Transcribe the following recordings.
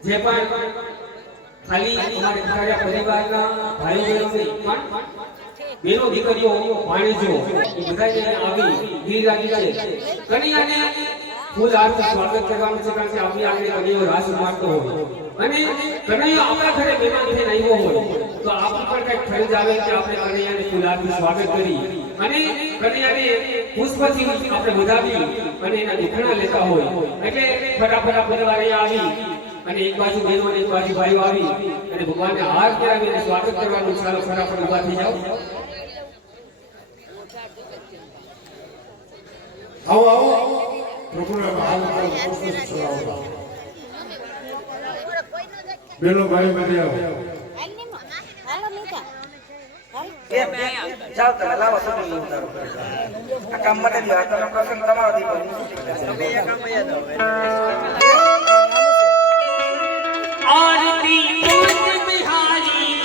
જે પણ ખાલી અમારે ઘરડા પરિવારના ભાઈઓ બહેનો પણ બેનો દીકરીઓ ભાણેજો એ બધાને આવી ગિરિરાજી છે કન્યાને ફૂલ હારથી સ્વાગત કરવાનું છે કારણ કે આપણી આગળ કન્યાઓ રાસ મારતો હોય અને કન્યાઓ આપણા ઘરે મહેમાન થઈને આવ્યો હોય તો આપણે પણ કંઈક ફરજ આવે કે આપણે કન્યાને ફૂલ હારથી સ્વાગત કરી અને કન્યાને પુષ્પથી આપણે વધાવી અને એના દુખણા લેતા હોય એટલે ફટાફટ પરિવાર અહીંયા આવી અને એક બાજુ બહેનો અને એક બાજુ ભાઈઓ આવી અને ભગવાનને હાર કરાવી અને સ્વાગત કરવાનું ચાલો ફટાફટ ઊભા થઈ જાઓ આવો આવો પ્રભુના હાલ કોશિશ ચલાવો બેનો ભાઈ મને આવો કે જાવ તમે લાવો સબી ઉતારો આ કામ માટે દી આ તો પ્રસંગ તમારો દી તમે એક કામ યાદ આવે આરતી મોત બિહારી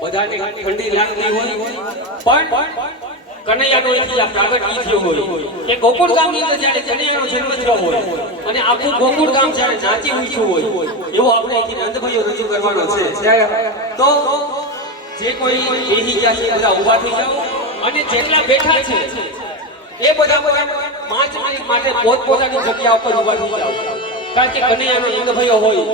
બધાને ઠંડી લાગતી હોય પણ કનૈયાનો એથી આ પ્રાગટ ઈ થયો હોય કે ગોકુળ ગામની અંદર જ્યારે કનૈયાનો જન્મ થયો હોય અને આખું ગોકુળ ગામ જ્યારે નાચી ઉઠ્યું હોય એવો આપણે અહીંથી નંદભાઈઓ રજૂ કરવાનો છે તો જે કોઈ બેહી ગયા છે બધા ઊભા થઈ જાઓ અને જેટલા બેઠા છે એ બધા 5 મિનિટ માટે પોતપોતાની જગ્યા ઉપર ઊભા થઈ જાઓ કારણ કે કનૈયાનો નંદભાઈઓ હોય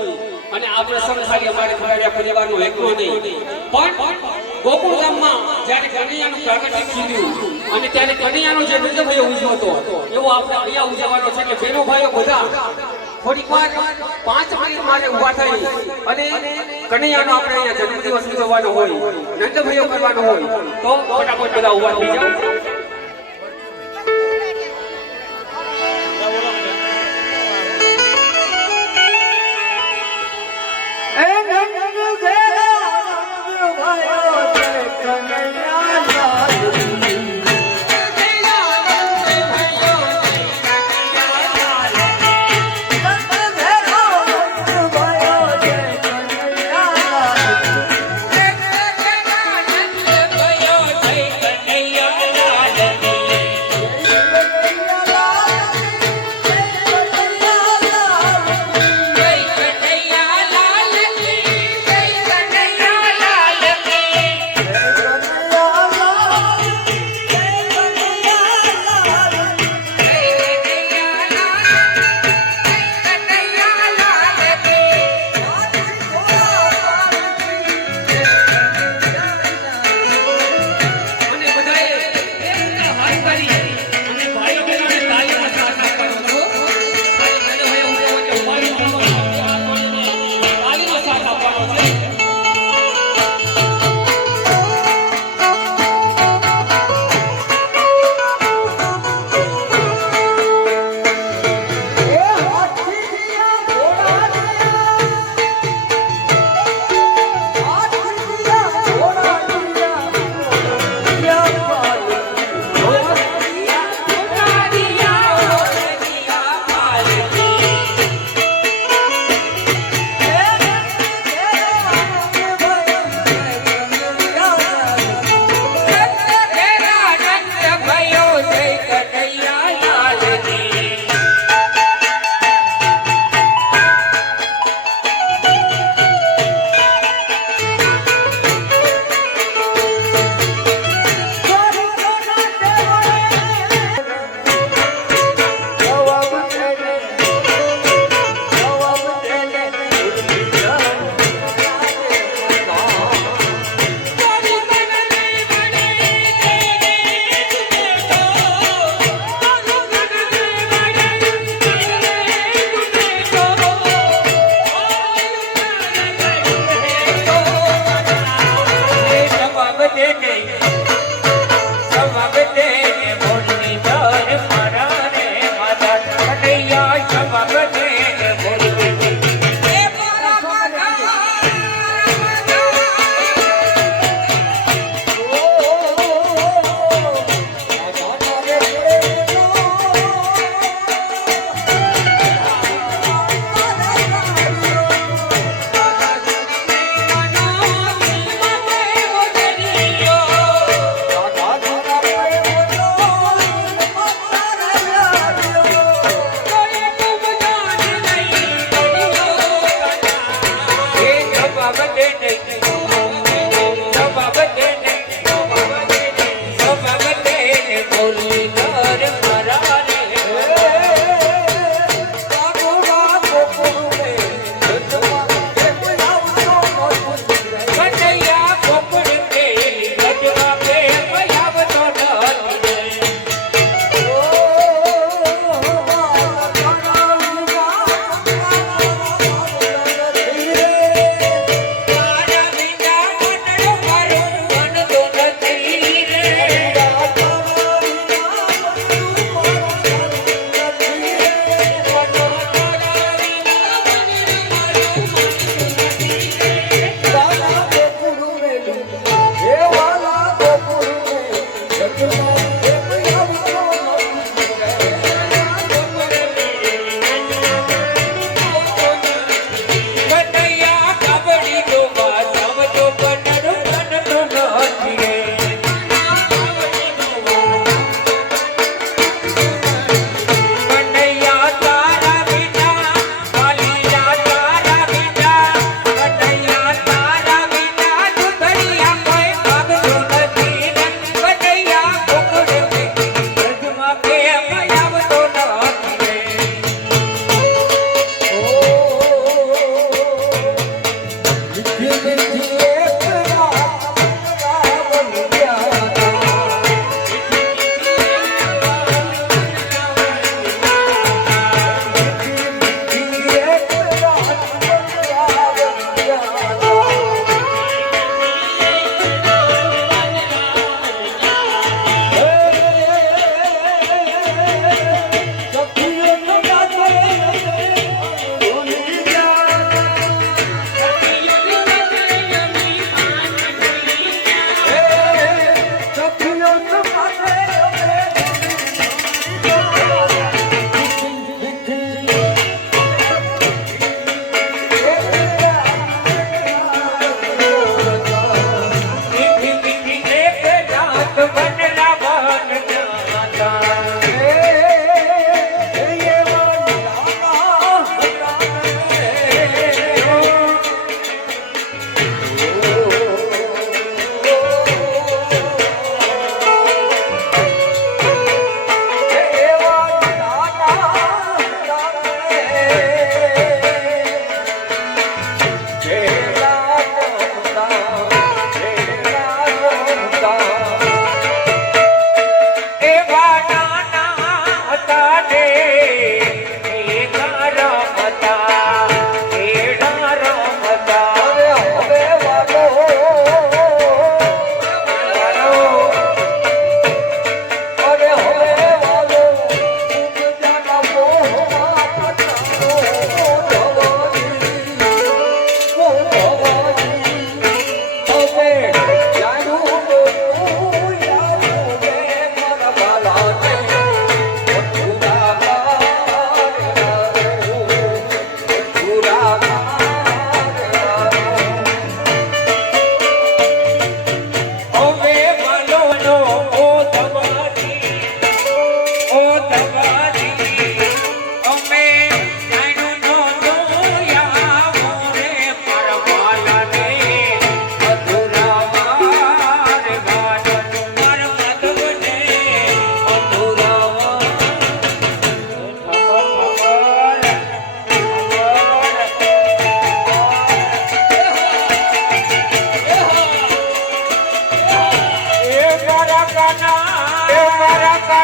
અને આ પ્રસંગ ખાલી અમારે ઘરડા પરિવારનો એકલો નહીં પણ ગોકુળ ગામમાં જ્યારે કનૈયાનું પ્રાગટ્ય થયું અને ત્યારે કનૈયાનો જે નંદભાઈઓ ઉજવતો એવો આપણે અહીંયા ઉજવવાનો છે કે બેનો ભાઈઓ બધા થોડીક વાર 5 મિનિટ માટે ઊભા થઈ અને કનૈયાનો આપણે અહીંયા જન્મદિવસ ઉજવવાનો હોય નંદભાઈઓ કરવાનો હોય તો ફટાફટ બધા ઊભા થઈ જાઓ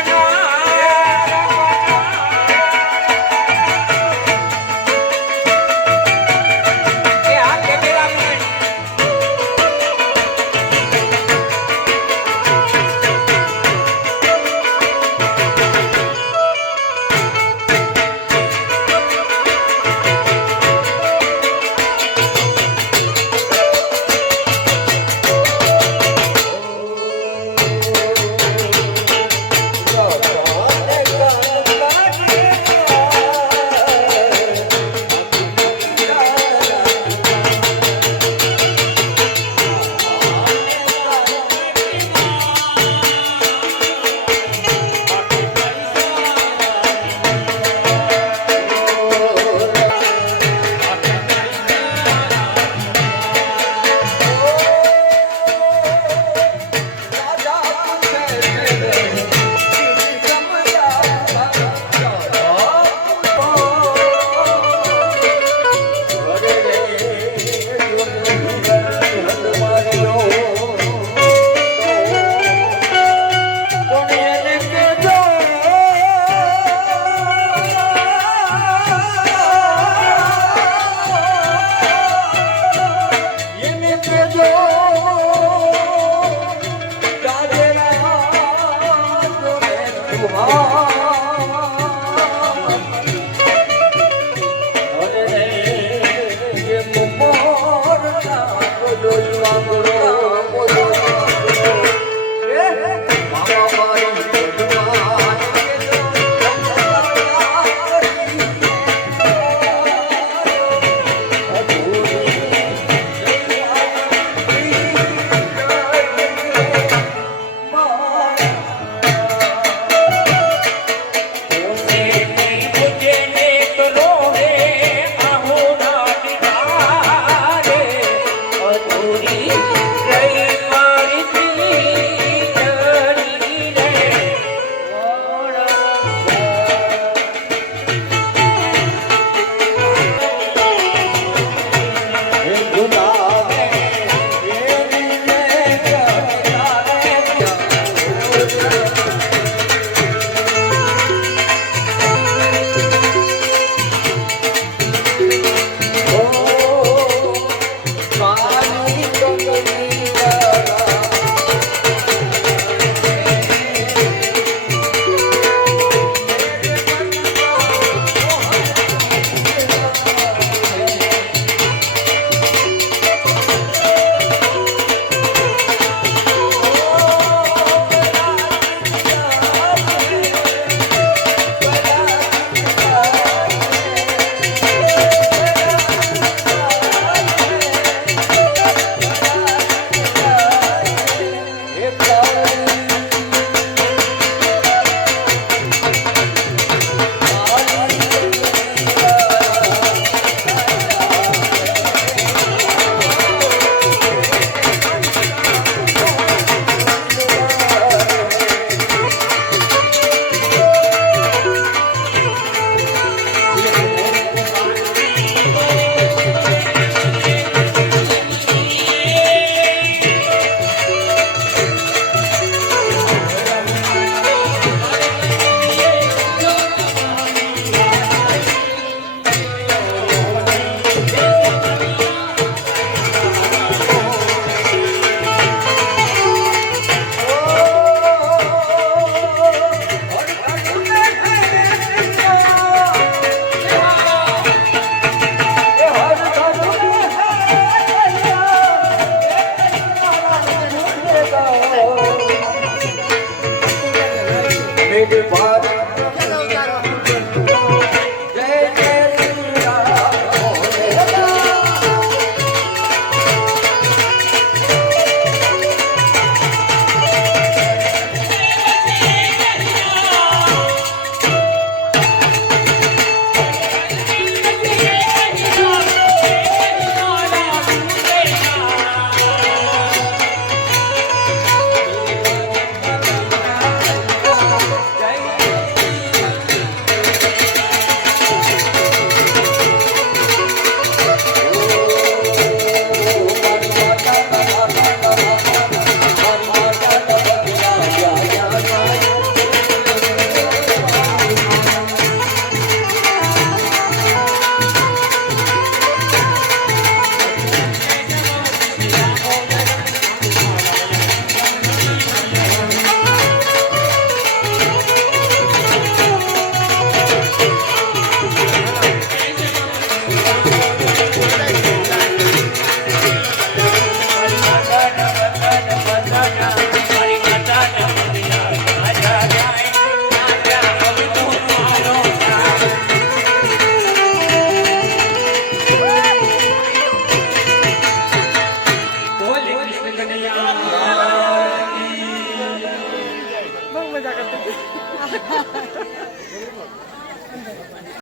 Thank you.